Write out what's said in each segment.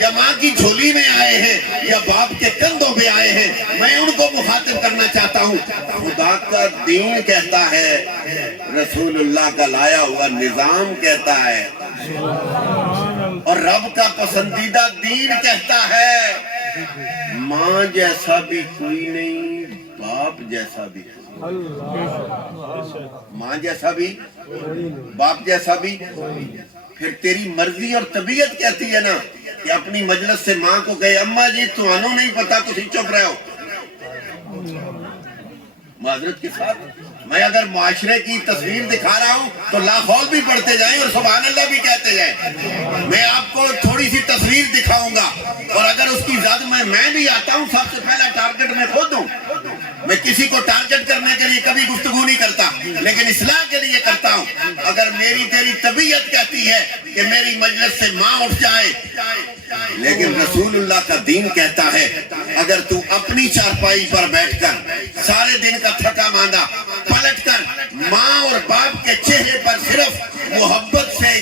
یا ماں کی جھولی میں آئے ہیں یا باپ کے کندھوں پہ آئے ہیں، میں ان کو مخاطب کرنا چاہتا ہوں۔ خدا کا دین کہتا ہے، رسول اللہ کا لایا ہوا نظام کہتا ہے، اور رب کا پسندیدہ دین کہتا ہے ماں جیسا بھی کوئی نہیں، باپ جیسا بھی کوئی نہیں۔ ماں جیسا بھی، باپ جیسا بھی۔ پھر تیری مرضی اور طبیعت کہتی ہے نا کہ اپنی مجلس سے ماں کو کہے اماں جی تمہوں نہیں پتا، تسی چپ رہے ہو۔ معذرت کے ساتھ میں اگر معاشرے کی تصویر دکھا رہا ہوں تو لاحول بھی پڑھتے جائیں اور سبحان اللہ بھی کہتے جائیں۔ میں آپ کو تھوڑی سی تصویر دکھاؤں گا، اور اگر اس کی زد میں بھی آتا ہوں، سب سے پہلا ٹارگٹ میں خود ہوں۔ میں کسی کو ٹارگٹ کرنے کے لیے کبھی گفتگو نہیں کرتا، لیکن اصلاح کے لیے کرتا ہوں۔ اگر میری تیری طبیعت کہتی ہے کہ میری مجلس سے ماں اٹھ جائے، لیکن رسول اللہ کا دین کہتا ہے اگر تو اپنی چارپائی پر بیٹھ کر سارے دن کا تھکا ماندہ پلٹ کر ماں اور باپ کے چہرے پر صرف محبت سے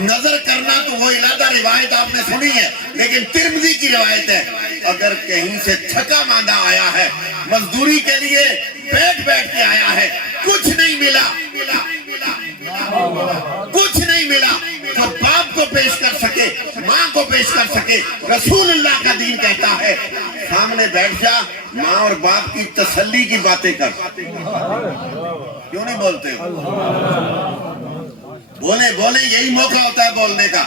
نظر کرنا، تو وہ علیحدہ روایت آپ نے سنی ہے، لیکن ترمذی کی روایت ہے اگر کہیں سے تھکا ماندہ آیا ہے، مزدوری کے لیے بیٹھ کے آیا ہے، کچھ نہیں ملا، کچھ نہیں ملا، تو باپ کو پیش کر سکے، ماں کو پیش کر سکے۔ رسول اللہ کا دین کہتا ہے سامنے بیٹھ جا، ماں اور باپ کی تسلی کی باتیں کر۔ کیوں نہیں بولتے ہو؟ بولے یہی موقع ہوتا ہے بولنے کا۔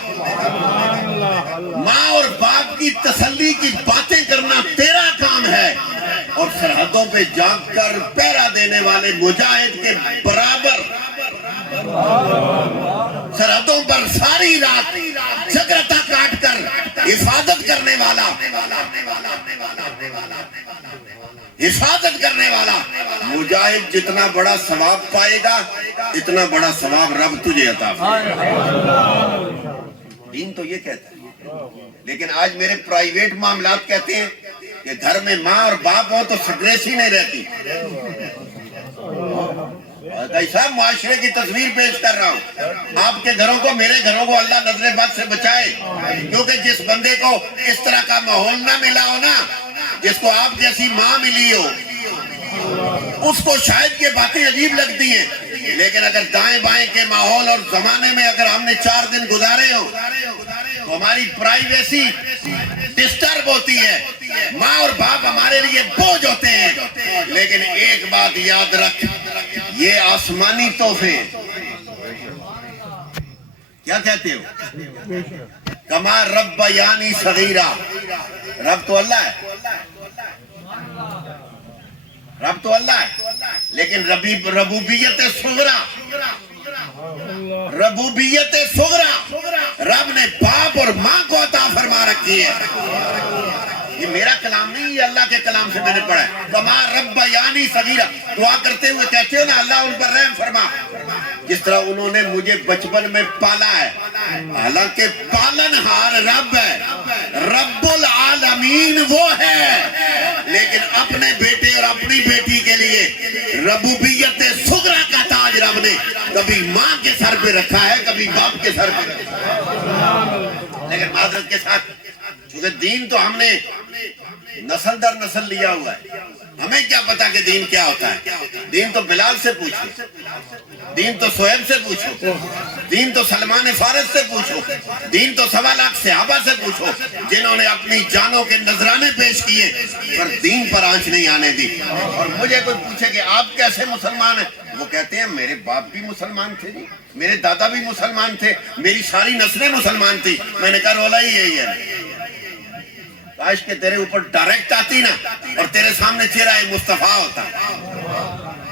ماں اور باپ کی تسلی کی باتیں کرنا تیرا کام ہے، اور سرحدوں پہ جاگ کر پہرا دینے والے مجاہد کے برابر سرحدوں پر ساری رات جگرتا کاٹ کر حفاظت کرنے والا مجاہد جتنا بڑا ثواب پائے گا، اتنا بڑا ثواب رب تجھے عطا فرمائے گا۔ دین تو یہ کہتا ہے، لیکن آج میرے پرائیویٹ معاملات کہتے ہیں کہ گھر میں ماں اور باپ ہو تو سگریس ہی نہیں رہتی۔ صاحب معاشرے کی تصویر پیش کر رہا ہوں، آپ کے گھروں کو، میرے گھروں کو اللہ نظر بد سے بچائے، کیونکہ جس بندے کو اس طرح کا ماحول نہ ملا ہو نا، جس کو آپ جیسی ماں ملی ہو، اس کو شاید یہ باتیں عجیب لگتی ہیں، لیکن اگر دائیں بائیں کے ماحول اور زمانے میں اگر ہم نے 4 دن گزارے ہو تو ہماری پرائیویسی ڈسٹرب ہوتی ہے۔ ماں اور باپ ہمارے لیے بوجھ ہوتے ہیں، لیکن ایک بات یاد رکھ، یہ آسمانی تحفے کیا کہتے ہو؟ کما رب یعنی صغیرہ، رب تو اللہ ہے، رب تو اللہ ہے، لیکن ربوبیت صغرا رب نے باپ اور ماں کو عطا فرما رکھی ہے۔ یہ میرا کلام نہیں، یہ اللہ کے کلام سے میں نے پڑھا ہے۔ کما رب یعنی صغیرہ، دعا کرتے ہوئے کہتے ہو نا اللہ ان پر رحم فرما، جس طرح انہوں نے مجھے بچپن میں پالا ہے، حالانکہ پالن ہار رب ہے، رب العالمین وہ ہے، لیکن اپنے بیٹے اور اپنی بیٹی کے لیے ربوبیت صغرا کا تاج رب نے کبھی ماں کے سر پہ رکھا ہے، کبھی باپ کے سر پہ رکھا ہے۔ لیکن معذرت کے ساتھ، چونکہ دین تو ہم نے نسل در نسل لیا ہوا ہے، ہمیں کیا پتا کہ دین کیا ہوتا ہے۔ دین تو بلال سے پوچھو، دین تو سہیب سے پوچھو، دین تو سلمان فارس سے پوچھو، دین تو 1.25 لاکھ صحابہ سے پوچھو، جنہوں نے اپنی جانوں کے نذرانے پیش کیے پر دین پر آنچ نہیں آنے دی۔ اور مجھے کوئی پوچھے کہ آپ کیسے مسلمان ہیں، وہ کہتے ہیں میرے باپ بھی مسلمان تھے جی، میرے دادا بھی مسلمان تھے، میری ساری نسلیں مسلمان تھی۔ میں نے کہا رولا ہی یہی ہے، کاش کہ تیرے اوپر ڈائریکٹ آتی نا، اور تیرے سامنے چہرہ مصطفیٰ ہوتا،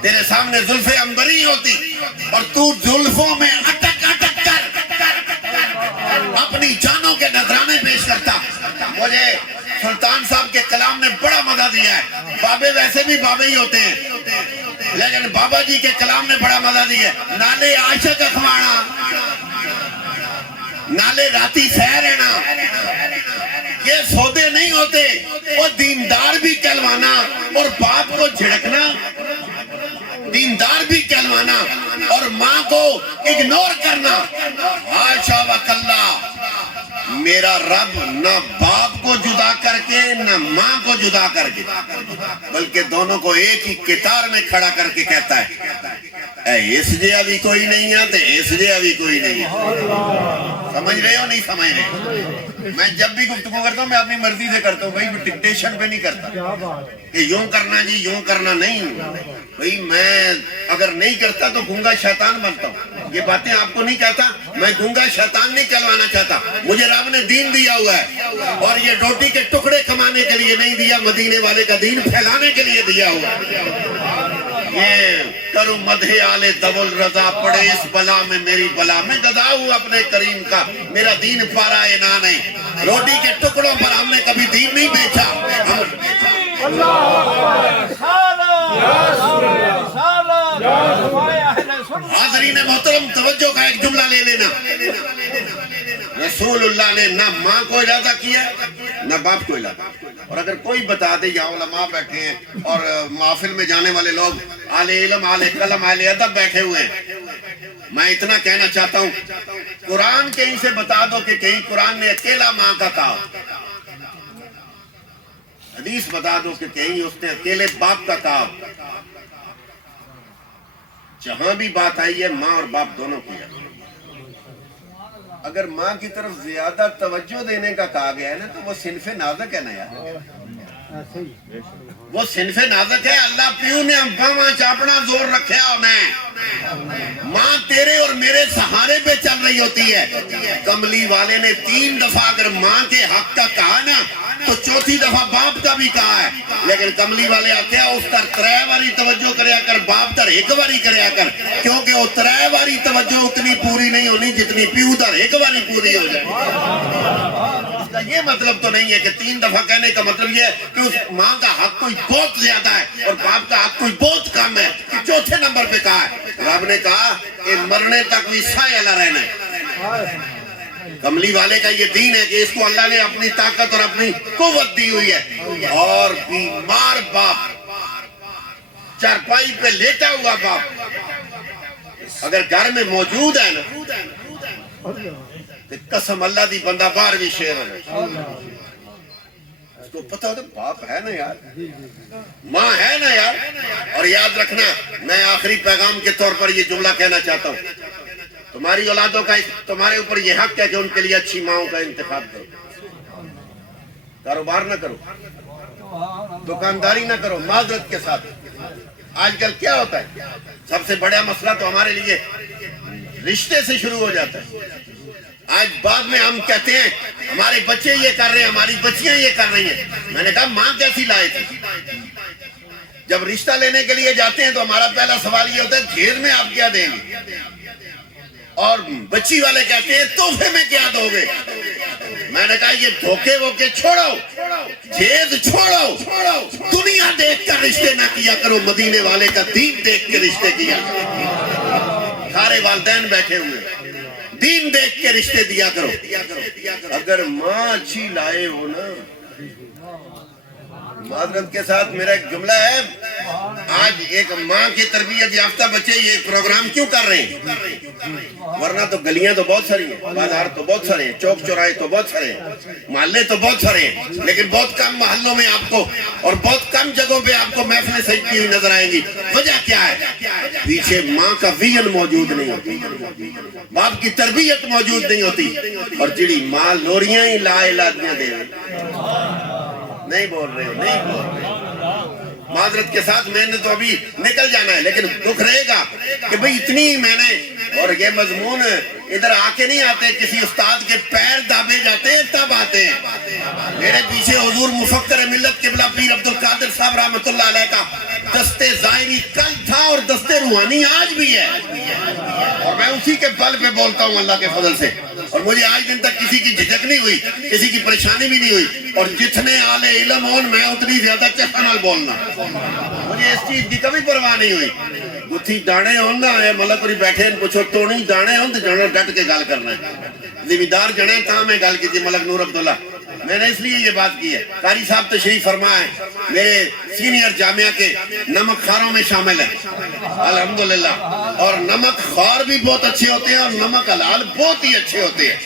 تیرے سامنے زلف عنبری ہوتی، اور تو زلفوں میں اٹک اٹک کر اپنی جانوں کے نذرانے پیش کرتا۔ مجھے سلطان صاحب کے کلام نے بڑا مزہ دیا ہے، بابے ویسے بھی بابے ہی ہوتے ہیں، لیکن بابا جی کے کلام نے بڑا مزہ دیا ہے۔ نالے عاشق اخوانا، نالے راتی سہ رہنا، یہ سودے نہیں ہوتے۔ وہ دیندار بھی کہلوانا اور باپ کو جھڑکنا، دیندار بھی کہلوانا اور ماں کو اگنور کرنا، حاشا وکلا، میرا رب نہ باپ کو جدا کر کے نہ ماں کو جدا کر کے بلکہ دونوں کو ایک ہی قطار میں کھڑا کر کے کہتا ہے اے اس جہا بھی کوئی نہیں ہے تو اس جہا بھی کوئی نہیں ہے. سمجھ رہے ہو نہیں سمجھ رہے؟ میں جب بھی گفتگو کرتا ہوں میں اپنی مرضی سے کرتا ہوں بھائی، ڈکٹیشن پہ نہیں کرتا کہ یوں کرنا جی یوں کرنا نہیں بھائی. میں اگر نہیں کرتا تو گونگا شیطان بنتا ہوں. یہ باتیں آپ کو نہیں کہتا، میں گونگا شیطان نہیں کہلوانا چاہتا. مجھے رب نے دین دیا ہوا ہے اور یہ روٹی کے ٹکڑے کمانے کے لیے نہیں دیا، مدینے والے کا دین پھیلانے کے لیے دیا ہوا ہے. یہ کرو مدح آل دول رضا پڑے اس بلا میں میری بلا. میں گدا ہوں اپنے کریم کا، میرا دین پارا انا نہیں. روٹی کے ٹکڑوں پر ہم نے کبھی دین نہیں بیچا. حاضرین محترم توجہ کا ایک جملہ لے لینا. رسول اللہ نے نہ ماں کو اجازہ کیا نہ باپ کو اجازہ. اور اگر کوئی بتا دے، یا علماء بیٹھے ہیں اور محفل میں جانے والے لوگ اہل علم اہل قلم اہل ادب بیٹھے ہوئے ہیں، میں اتنا کہنا چاہتا ہوں قرآن کہیں سے بتا دو کہ کہیں قرآن نے اکیلا ماں کا کہا، حدیث بتا دو کہ کہیں اس نے اکیلے باپ کا کہا. جہاں بھی بات آئی ہے ماں اور باپ دونوں کی ہے. اگر ماں کی طرف زیادہ توجہ دینے کا کہا گیا ہے نا تو وہ صنف نازک ہے نا یار، وہ صنف نازک ہے. اللہ پیو نے امپاواں چاپنا زور رکھیا انہیں. ماں تیرے اور میرے سہارے پہ چل رہی ہوتی ہے. کملی والے نے 3 دفعہ اگر ماں کے حق کا کہا نا تو 4تھی دفعہ باپ کا بھی کہا ہے. لیکن کملی والے آکھیا اس تر 3 باری توجہ کریا کر، باپ تر 1 باری کریا کر، کیونکہ وہ 3 باری توجہ اتنی پوری نہیں ہونی جتنی پیو تر 1 باری پوری ہو جائے. اس کا یہ مطلب تو نہیں ہے کہ 3 دفعہ کہنے کا مطلب یہ ہے کہ اس ماں کا حق کوئی بہت زیادہ ہے اور باپ کا حق کوئی بہت کم ہے کہ 4تھے نمبر پہ کہا ہے. رب نے کہا کہ مرنے تک بھی سایہ نہ رہنا ہے. کملی والے کا یہ دین ہے کہ اس کو اللہ نے اپنی طاقت اور اپنی قوت دی ہوئی ہے. اور بیمار باپ، چارپائی پہ لیٹا ہوا باپ اگر گھر میں موجود ہے نا تو قسم اللہ دی بندہ باہر بھی شیر ہے. اس کو پتہ ہوتا باپ ہے نا یار، ماں ہے نا یار. اور یاد رکھنا، میں آخری پیغام کے طور پر یہ جملہ کہنا چاہتا ہوں، تمہاری اولادوں کا تمہارے اوپر یہ حق ہے کہ ان کے لیے اچھی ماؤں کا انتخاب کرو. کاروبار نہ کرو، دکانداری نہ کرو معذرت کے ساتھ. آج کل کیا ہوتا ہے، سب سے بڑا مسئلہ تو ہمارے لیے رشتے سے شروع ہو جاتا ہے. آج بعد میں ہم کہتے ہیں ہمارے بچے یہ کر رہے ہیں، ہماری بچیاں یہ کر رہی ہیں. میں نے کہا ماں کیسی لائے تھی؟ جب رشتہ لینے کے لیے جاتے ہیں تو ہمارا پہلا سوال یہ ہوتا ہے جہیز میں آپ کیا دیں گے، اور بچی والے کہتے ہیں تحفے میں کیا دو گے. میں نے کہا یہ دھوکے ووکے چھوڑو، جہیز چھوڑو، دنیا دیکھ کر رشتے نہ کیا کرو، مدینے والے کا دین دیکھ کے رشتے کیا کرو. سارے والدین بیٹھے ہوئے، دین دیکھ کے رشتے دیا کرو. اگر ماں اچھی لائے ہو نا، معذرت کے ساتھ میرا ایک جملہ ہے، آج ایک ماں کی تربیت یافتہ بچے یہ پروگرام کیوں کر رہے ہیں؟ ورنہ تو گلیاں تو بہت ساری ہیں، بازار تو بہت سارے ہیں، چوک چوراہے تو بہت سارے ہیں، محلے تو بہت سارے ہیں، لیکن بہت کم محلوں میں آپ کو اور بہت کم جگہوں پہ آپ کو محفلیں سجتی ہوئی نظر آئیں گی. وجہ کیا ہے؟ پیچھے ماں کا ویژن موجود نہیں ہوتی، باپ کی تربیت موجود نہیں ہوتی. اور جڑی ماں لوریاں ہی لا الادیاں دے نہیں بول رہے ہو، نہیں بول رہے ہو. معذرت کے ساتھ میں نے تو ابھی نکل جانا ہے، لیکن دکھ رہے گا کہ بھئی اتنی میں نے، اور یہ مضمون ادھر آ کے نہیں آتے، کسی استاد کے پیر دابے جاتے ہیں تب آتے ہیں. میرے پیچھے حضور مفکر ملت قبلہ پیر عبدالقادر صاحب رحمۃ اللہ علیہ کا دستے ظاہری کل تھا اور دستے روحانی آج بھی ہے، اور میں اسی کے بل پہ بولتا ہوں اللہ کے فضل سے. اور مجھے آج دن تک کسی کی جھجک نہیں ہوئی، کسی کی پریشانی بھی نہیں ہوئی. اور جتنے آل علم ہون میں اتنی زیادہ چہا نال بولنا، مجھے اس چیز کی کبھی پرواہ نہیں ہوئی. گتھی دانے ہون نا، اے ملک پوری بیٹھے ہیں پوچھو تونی دانے ہون تو جانا ڈٹ کے گل کرنا ہے. زمیندار جنے تاں میں گل کی تھی ملک نور عبداللہ میں نے اس لیے یہ بات کی ہے، قاری صاحب تشریف فرمائے میرے سینئر جامعہ کے نمک خواروں میں شامل ہیں الحمدللہ، اور نمک خوار بھی بہت اچھے ہوتے ہیں اور نمک حلال بہت ہی اچھے ہوتے ہیں۔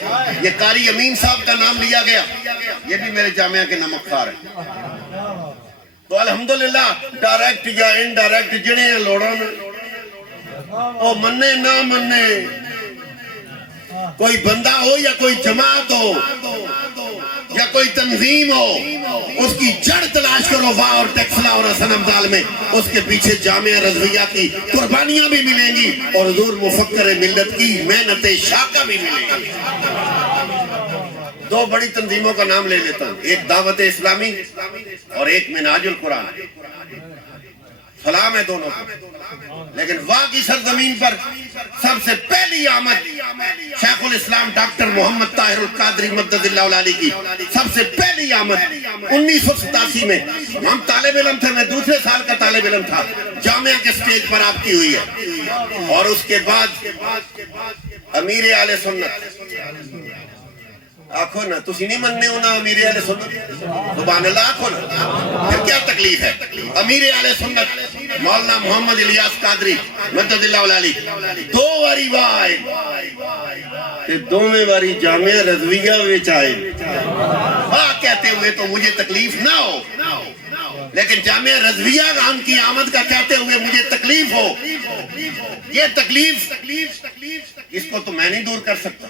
یہ قاری امین صاحب کا نام لیا گیا، یہ بھی میرے جامعہ کے نمک خوار ہیں۔ تو الحمدللہ ڈائریکٹ یا انڈائریکٹ جڑے ہیں لوڑوں او مننے نہ مننے، کوئی بندہ ہو یا کوئی جماعت ہو یا کوئی تنظیم ہو، اس کی جڑ تلاش کرو واہ اور ٹیکسلا اور حسن ابدال میں، اس کے پیچھے جامعہ رضویہ کی قربانیاں بھی ملیں گی اور حضور مفکر ملت کی محنت شاقہ بھی ملیں گی۔ دو بڑی تنظیموں کا نام لے لیتا ہوں، ایک دعوت اسلامی اور ایک منہاج القرآن، سلام ہے دونوں کو۔ لیکن واہ کی سرزمین پر سب سے پہلی آمد شیخ الاسلام ڈاکٹر محمد طاہر القادری مدد اللہ علیہ کی، سب سے پہلی آمد 1987 میں ہم طالب علم تھے، میں دوسرے سال کا طالب علم تھا، جامعہ کے سٹیج پر آپ کی ہوئی ہے۔ اور اس کے بعد امیر اہل سنت، آنکھو نا تسی نہیں مننے ہونا امیر اہل سنت، سبحان اللہ آنکھو نا، پھر کیا تکلیف ہے؟ امیر اہل سنت مولانا محمد الیاس قادری مدد اللہ علیہ دو واری وائے کہ دوویں واری جامعہ رضویہ وچ آئے، واہ کہتے ہوئے تو مجھے تکلیف نہ ہو، لیکن جامعہ رضویہ ان کی آمد کا کہتے ہوئے مجھے تکلیف ہو۔ یہ تکلیف اس کو تو میں نہیں دور کر سکتا،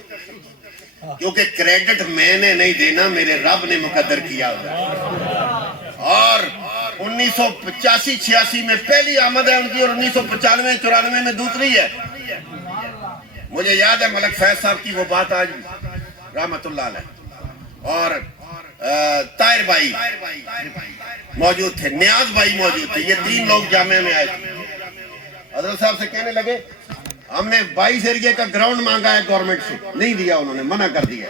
کیونکہ کریڈٹ میں نے نہیں دینا، میرے رب نے مقدر کیا ہوا۔ اور 1985-86 میں پہلی آمد ہے ان کی، اور 1995-94 میں دوسری ہے۔ مجھے یاد ہے ملک فیض صاحب کی وہ بات آج رحمت اللہ علیہ، اور طاہر بھائی موجود تھے، نیاز بھائی موجود تھے، یہ تین لوگ جامعہ میں آئے تھے۔ حضرت صاحب سے کہنے لگے ہم نے 22 ایریے کا گراؤنڈ مانگا ہے گورنمنٹ سے، نہیں دیا، انہوں نے منع کر دیا۔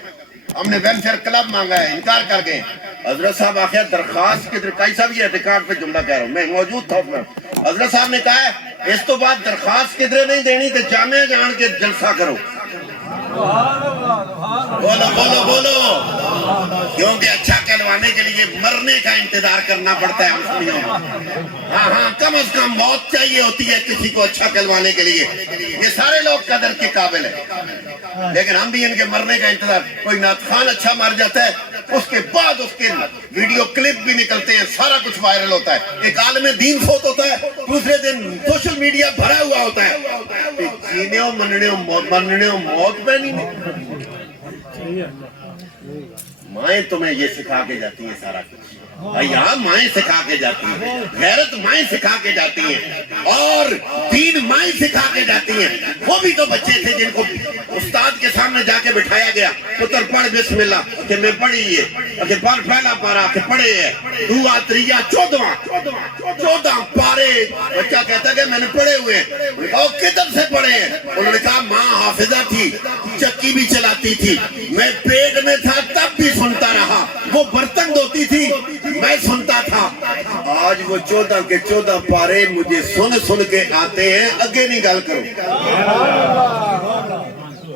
ہم نے ویلفیئر کلب مانگا ہے، انکار کر گئے۔ حضرت صاحب آخر درخواست کے کئی صاحب یہ ریکارڈ پہ جملہ کہہ رہا ہوں، میں موجود تھا اس میں۔ حضرت صاحب نے کہا ہے اس تو بعد درخواست کدھر نہیں دینی تو جامعہ جان کے جلسہ کرو۔ بولو بولو بولو، کیونکہ اچھا کہلوانے کے لیے مرنے کا انتظار کرنا پڑتا ہے مسلموں میں۔ ہاں کم از کم موت چاہیے ہوتی ہے کسی کو اچھا کہلوانے کے لیے، یہ سارے لوگ قدر کے قابل ہیں، لیکن ہم بھی ان کے مرنے کا انتظار۔ کوئی نعت خان اچھا مر جاتا ہے، اس کے بعد اس کے ویڈیو کلپ بھی نکلتے ہیں، سارا کچھ وائرل ہوتا ہے۔ ایک عالم دین فوت ہوتا ہے، دوسرے دن سوشل میڈیا بھرا ہوا ہوتا ہے، جینے ہو مننے ہو موت پہ نہیں۔ مائیں تمہیں یہ سکھا کے جاتی ہیں سارا کچھ، حیا مائیں سکھا کے جاتی ہیں، غیرت مائیں سکھا کے جاتی ہیں، اور دین مائیں سکھا کے جاتی ہیں۔ وہ بھی تو بچے تھے جن کو استاد کے سامنے جا کے بٹھایا گیا، پتر پڑھ بسم اللہ، کہ میں پڑھی ہے، کہ پڑھ پھیلا پارا، کہ پڑھے ہے، دعا تریا 14 پارے۔ بچہ کہتا ہے کہ میں نے پڑھے ہوئے ہیں، اور کدھر سے پڑھے ہیں؟ انہوں نے کہا ماں حافظہ تھی، چکی بھی چلاتی تھی، میں پیٹ میں تھا تب بھی سنتا رہا، وہ برتن دھوتی تھی میں سنتا تھا۔ آج وہ 14 کے 14 پارے مجھے سن کے آتے ہیں، اگے نہیں گل کرو۔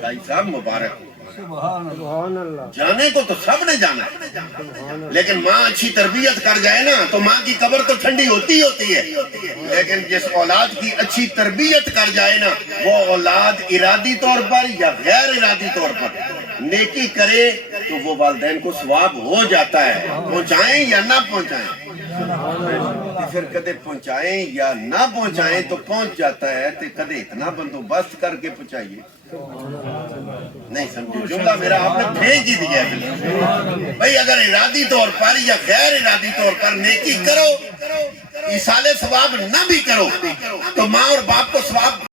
بھائی صاحب مبارک، جانے کو تو سب نے جانا ہے، لیکن ماں اچھی تربیت کر جائے نا تو ماں کی قبر تو ٹھنڈی ہوتی ہے، لیکن جس اولاد کی اچھی تربیت کر جائے نا، وہ اولاد ارادی طور پر یا غیر ارادی طور پر نیکی کرے تو وہ والدین کو ثواب ہو جاتا ہے، پہنچائیں یا نہ پہنچائیں۔ پھر کدے پہنچائیں یا نہ پہنچائیں تو پہنچ جاتا ہے، تو کدے اتنا بندوبست کر کے پہنچائیے۔ نہیں سمجھے جملہ میرا، آپ نے بھیج ہی دیا ہے بھائی، اگر ارادی طور پر یا غیر ارادی طور پر نیکی کرو، ایصال ثواب نہ بھی کرو تو ماں اور باپ کو ثواب